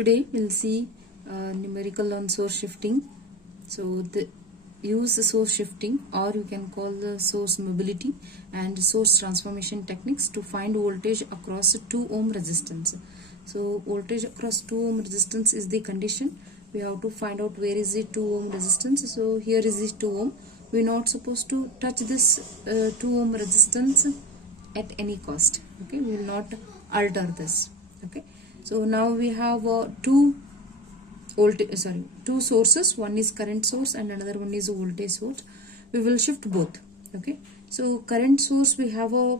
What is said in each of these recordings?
Today we'll see numerical on source shifting. So use the source shifting, or you can call the source mobility and source transformation techniques to find voltage across a 2 ohm resistance. So voltage across 2 ohm resistance is the condition. We have to find out where is the 2 ohm resistance. So here is the 2 ohm. We're not supposed to touch this 2 ohm resistance at any cost. Okay, we will not alter this. Okay, so now we have two sources. One is current source and another one is voltage source. We will shift both. Okay, so current source, we have a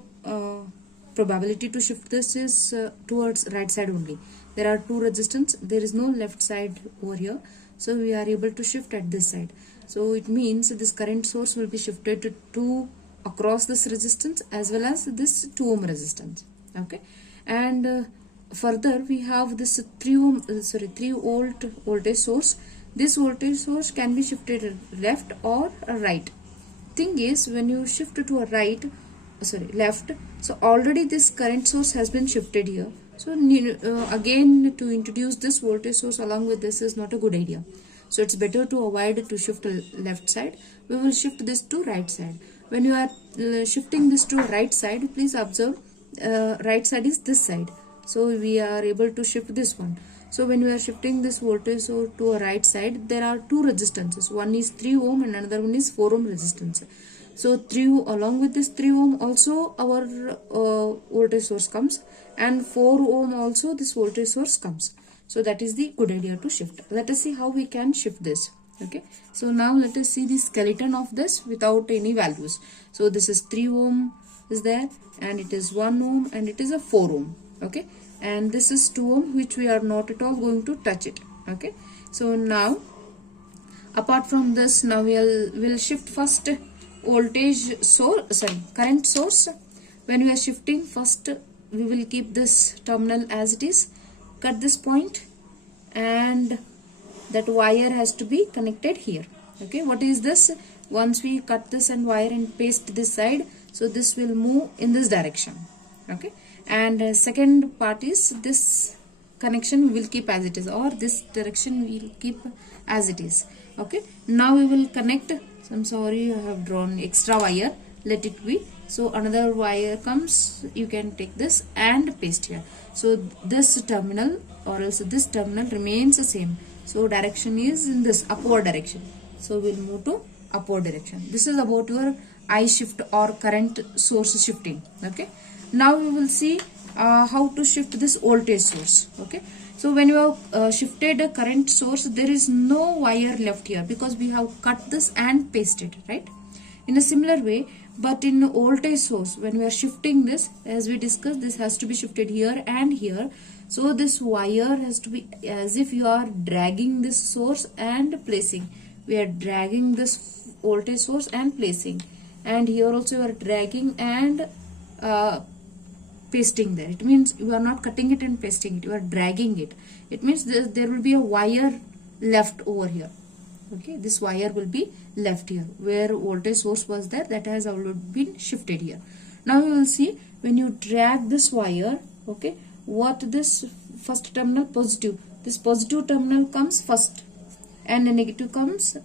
probability to shift this is towards right side only. There are two resistance, there is no left side over here, so we are able to shift at this side. So it means this current source will be shifted to across this resistance as well as this 2 ohm resistance. Okay, and further we have this 3 volt voltage source. This voltage source can be shifted left or right. Thing is, when you shift to a left, so already this current source has been shifted here. So again, to introduce this voltage source along with this is not a good idea. So it's better to avoid to shift left side. We will shift this to right side. When you are shifting this to right side, please observe right side is this side. So we are able to shift this one. So when we are shifting this voltage source to a right side, there are two resistances. One is 3 ohm and another one is 4 ohm resistance. So along with this 3 ohm also our voltage source comes, and 4 ohm also this voltage source comes. So that is the good idea to shift. Let us see how we can shift this. Okay, so now let us see the skeleton of this without any values. So this is 3 ohm is there, and it is 1 ohm, and it is a 4 ohm. Okay, and this is 2 ohm, which we are not at all going to touch it. Okay, so now apart from this, now we'll shift first voltage source, current source. When we are shifting, first we will keep this terminal as it is, cut this point, and that wire has to be connected here. Okay, what is this? Once we cut this and wire and paste this side, so this will move in this direction. Okay, and second part is this connection we will keep as it is, or this direction we will keep as it is. Okay, now we will connect. I'm sorry, I have drawn extra wire, let it be. So another wire comes, you can take this and paste here. So this terminal or else this terminal remains the same. So direction is in this upward direction. So we'll move to upward direction. This is about your I shift or current source shifting. Okay, now we will see how to shift this voltage source. Okay, so when you have shifted a current source, there is no wire left here because we have cut this and pasted, right? In a similar way, but in voltage source, when we are shifting this, as we discussed, this has to be shifted here and here. So this wire has to be as if you are dragging this source and placing. We are dragging this voltage source and placing, and here also you are dragging and pasting there. It means you are not cutting it and pasting it, you are dragging it. It means there will be a wire left over here. Okay, this wire will be left here where voltage source was there, that has already been shifted here. Now you will see when you drag this wire, okay, what this first terminal positive, this positive terminal comes first and the negative comes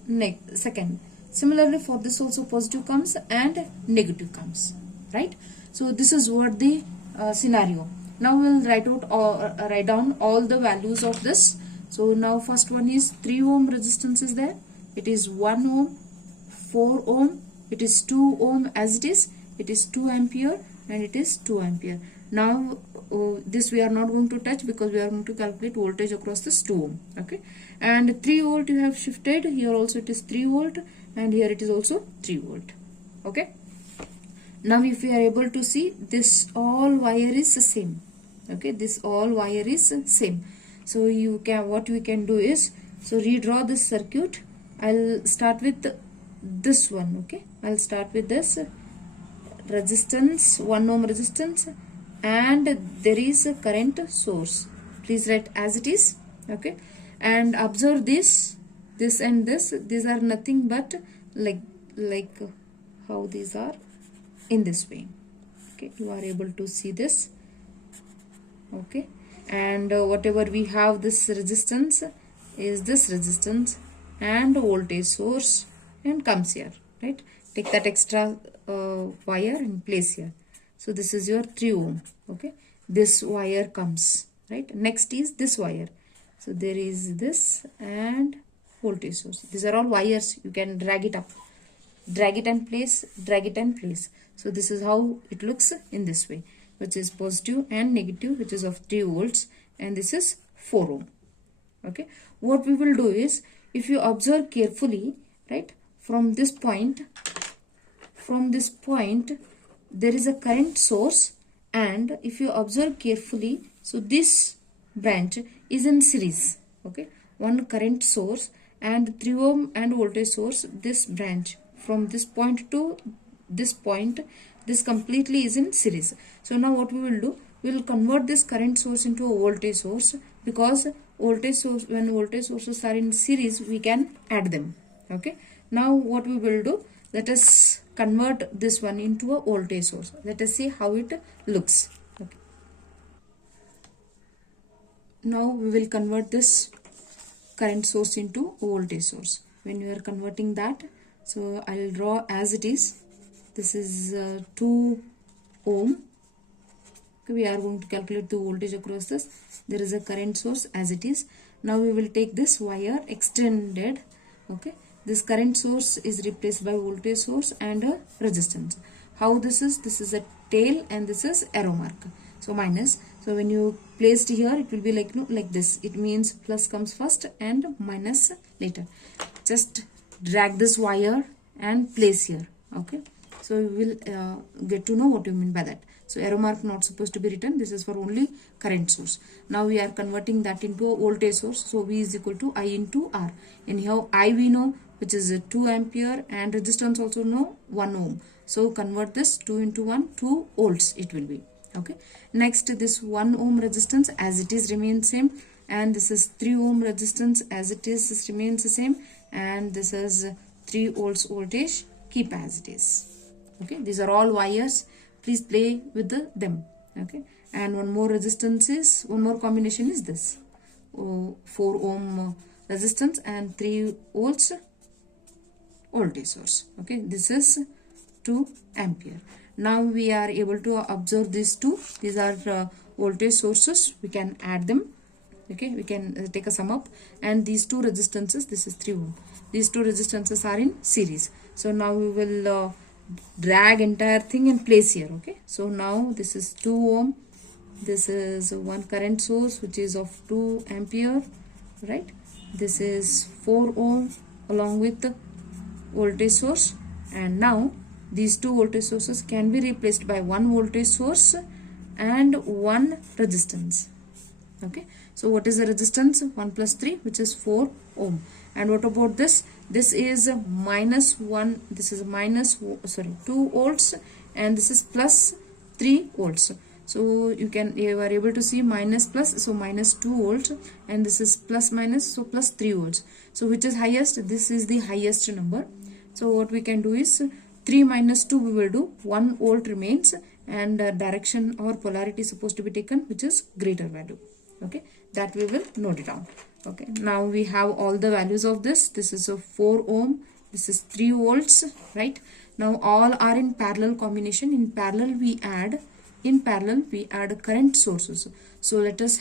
second. Similarly for this also positive comes and negative comes, right? So this is what the scenario. Now we will write down all the values of this. So now first one is 3 ohm resistance is there, it is 1 ohm, 4 ohm, it is 2 ohm as it is 2 ampere, and it is 2 ampere. Now this we are not going to touch because we are going to calculate voltage across this 2 ohm. Okay, and 3 volt you have shifted, here also it is 3 volt, and here it is also 3 volt. Okay, now if we are able to see, this all wire is same. Okay, this all wire is same. So what we can do is, so redraw this circuit. I'll start with this one. Okay, I'll start with this resistance, 1 ohm resistance, and there is a current source. Please write as it is. Okay, and observe this and this, these are nothing but like how these are in this way. Okay, you are able to see this. Okay, and whatever we have, this resistance is this resistance and voltage source and comes here, right? Take that extra wire and place here. So this is your 3 ohm. Okay, this wire comes, right? Next is this wire. So there is this and voltage source. These are all wires. You can drag it up, drag it and place, drag it and place. So this is how it looks in this way, which is positive and negative, which is of 3 volts, and this is 4 ohm. Okay, what we will do is, if you observe carefully, right, from this point there is a current source, and if you observe carefully, so this branch is in series. Okay, one current source and 3 ohm and voltage source, this branch from this point to this point, this completely is in series. So now what we will do, we will convert this current source into a voltage source, because voltage source, when voltage sources are in series, we can add them. Okay, now what we will do, let us convert this one into a voltage source. Let us see how it looks. Okay, now we will convert this current source into a voltage source. When you are converting that, so I will draw as it is. This is 2 ohm. Okay, we are going to calculate the voltage across this. There is a current source as it is. Now we will take this wire extended. Okay, this current source is replaced by voltage source and a resistance. How this is a tail and this is arrow mark. So minus. So when you placed here, it will be like, no, like this. It means plus comes first and minus later. Just drag this wire and place here. Okay, so you will get to know what you mean by that. So arrow mark not supposed to be written. This is for only current source. Now we are converting that into a voltage source. So V is equal to I into R. Anyhow, I we know, which is 2 ampere, and resistance also know 1 ohm. So convert this 2 into 1, 2 volts it will be. Okay. Next, this 1 ohm resistance as it is remains same, and this is 3 ohm resistance as it is remains the same, and this is 3 volts voltage, keep as it is. Okay, these are all wires. Please play with them. Okay, and one more resistance is, one more combination is this 4 ohm resistance and 3 volts voltage source. Okay, this is 2 ampere. Now we are able to observe these two. These are voltage sources. We can add them. Okay, we can take a sum up, and these two resistances, this is 3 ohm. These two resistances are in series. So now we will drag entire thing and place here. Okay, so now this is 2 ohm, this is one current source which is of 2 ampere, right? This is 4 ohm along with the voltage source, and now these two voltage sources can be replaced by one voltage source and one resistance. Okay, so what is the resistance? 1 plus 3, which is 4 ohm. And what about this? This is minus 1, this is minus 2 volts, and this is plus 3 volts. So you are able to see minus plus, so minus 2 volts, and this is plus minus, so plus 3 volts. So which is highest? This is the highest number. So what we can do is 3 minus 2 we will do, 1 volt remains, and direction or polarity is supposed to be taken, which is greater value. Okay, that we will note it down. Okay, now we have all the values of this. This is a 4 ohm, this is 3 volts, right? Now all are in parallel combination. In parallel we add current sources. So let us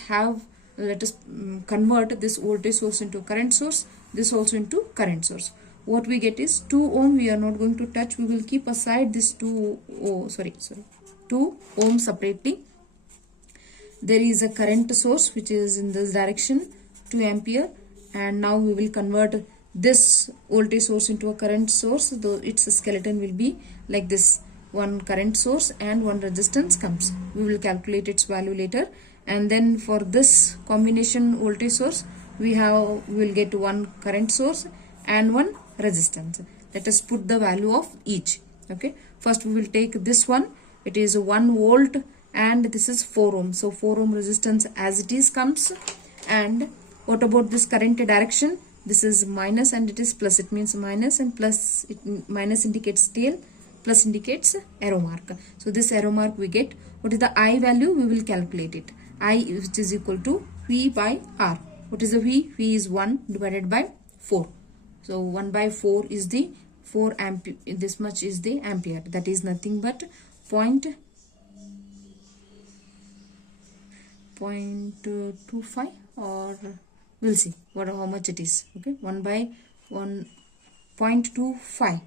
convert this voltage source into current source, this also into current source. What we get is 2 ohm we are not going to touch. We will keep aside this 2 ohm separately. There is a current source which is in this direction, 2 ampere, and now we will convert this voltage source into a current source, though its skeleton will be like this. One current source and one resistance comes. We will calculate its value later. And then for this combination voltage source, we will get one current source and one resistance. Let us put the value of each. Okay, first we will take this one. It is 1 volt and this is 4 ohm. So 4 ohm resistance as it is comes. And what about this current direction? This is minus and it is plus. It means minus, and plus, minus indicates tail, plus indicates arrow mark. So this arrow mark we get. What is the I value? We will calculate it. I, which is equal to V by R. What is the V? V is 1 divided by 4. So 1 by 4 is the 4 ampere. This much is the ampere. That is nothing but 0.25, or we'll see how much it is. Okay, 1 by 1.25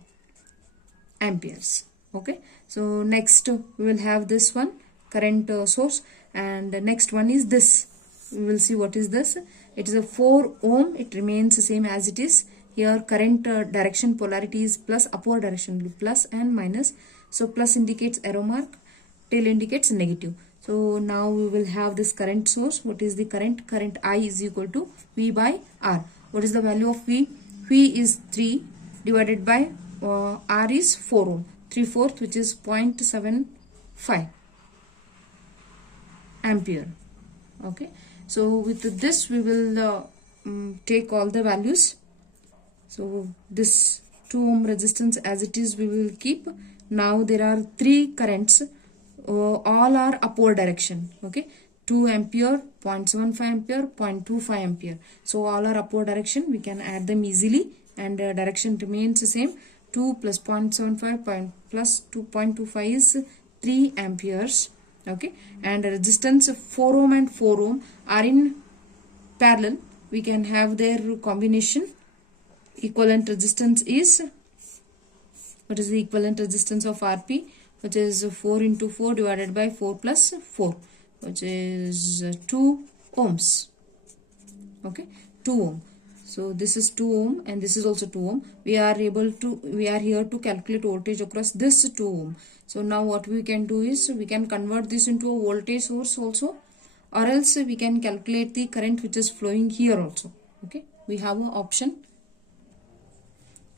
amperes. Okay, so next we will have this one, current source, and the next one is this. We will see what is this. It is a 4 ohm. It remains the same as it is. Here current direction polarity is plus, upward direction plus and minus. So plus indicates arrow mark, tail indicates negative. So now we will have this current source. What is the current? Current I is equal to V by R. What is the value of V? V is 3 divided by R is 4 ohm. 3/4, which is 0.75 ampere. Okay. So with this we will take all the values. So this 2 ohm resistance as it is we will keep. Now there are 3 currents. All are upward direction. Okay, 2 ampere, 0.75 ampere, 0.25 ampere. So all are upward direction. We can add them easily, and direction remains the same. 2 plus 0.75 plus 2.25 is 3 amperes. Okay, and resistance 4 ohm and 4 ohm are in parallel. We can have their combination. Equivalent resistance is, what is the equivalent resistance of RP? Which is 4 into 4 divided by 4 plus 4, which is 2 ohms. Okay, 2 ohm. So this is 2 ohm and this is also 2 ohm. We are here to calculate voltage across this 2 ohm. So now what we can do is we can convert this into a voltage source also, or else we can calculate the current which is flowing here also. Okay, we have an option.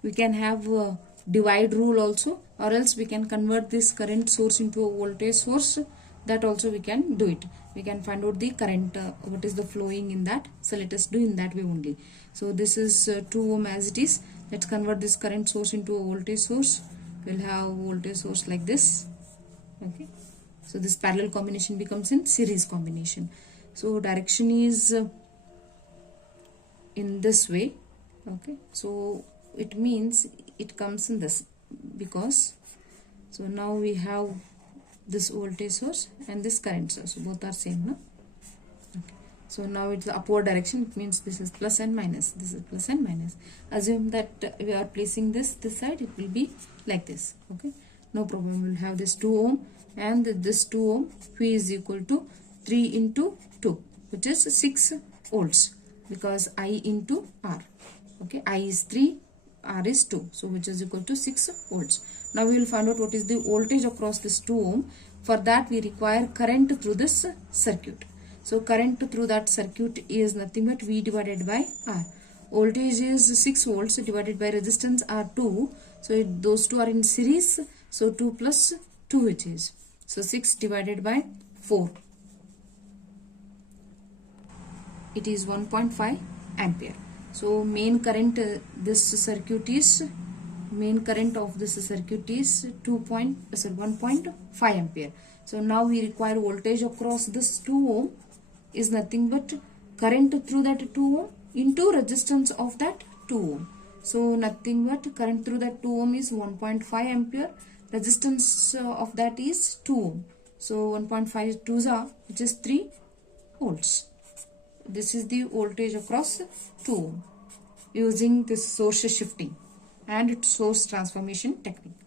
We can have a divide rule also, or else we can convert this current source into a voltage source. That also we can do it. We can find out the current, what is the flowing in that. So let us do in that way only. So this is 2 ohm as it is. Let's convert this current source into a voltage source. We'll have voltage source like this. Okay, so this parallel combination becomes in series combination. So direction is in this way. Okay, so it means it comes in this, because so now we have this voltage source and this current source, both are same, no? Okay. So now it's the upward direction. It means this is plus and minus, this is plus and minus. Assume that we are placing this side, it will be like this. Okay, no problem. We'll have this 2 ohm, and this 2 ohm V is equal to 3 into 2, which is 6 volts, because I into R. Okay, I is 3, R is 2, so which is equal to 6 volts. Now we will find out what is the voltage across this 2 ohm. For that we require current through this circuit. So current through that circuit is nothing but V divided by R. Voltage is 6 volts divided by resistance R 2. So those two are in series. So 2 plus 2 it is. So 6 divided by 4. It is 1.5 ampere. So main current this circuit is, main current of this circuit is 1.5 ampere. So now we require voltage across this 2 ohm is nothing but current through that 2 ohm into resistance of that 2 ohm. So nothing but current through that 2 ohm is 1.5 ampere. Resistance of that is 2 ohm. So 1.5 2s are, which is 3 volts. This is the voltage across 2 ohm using this source shifting and source transformation technique.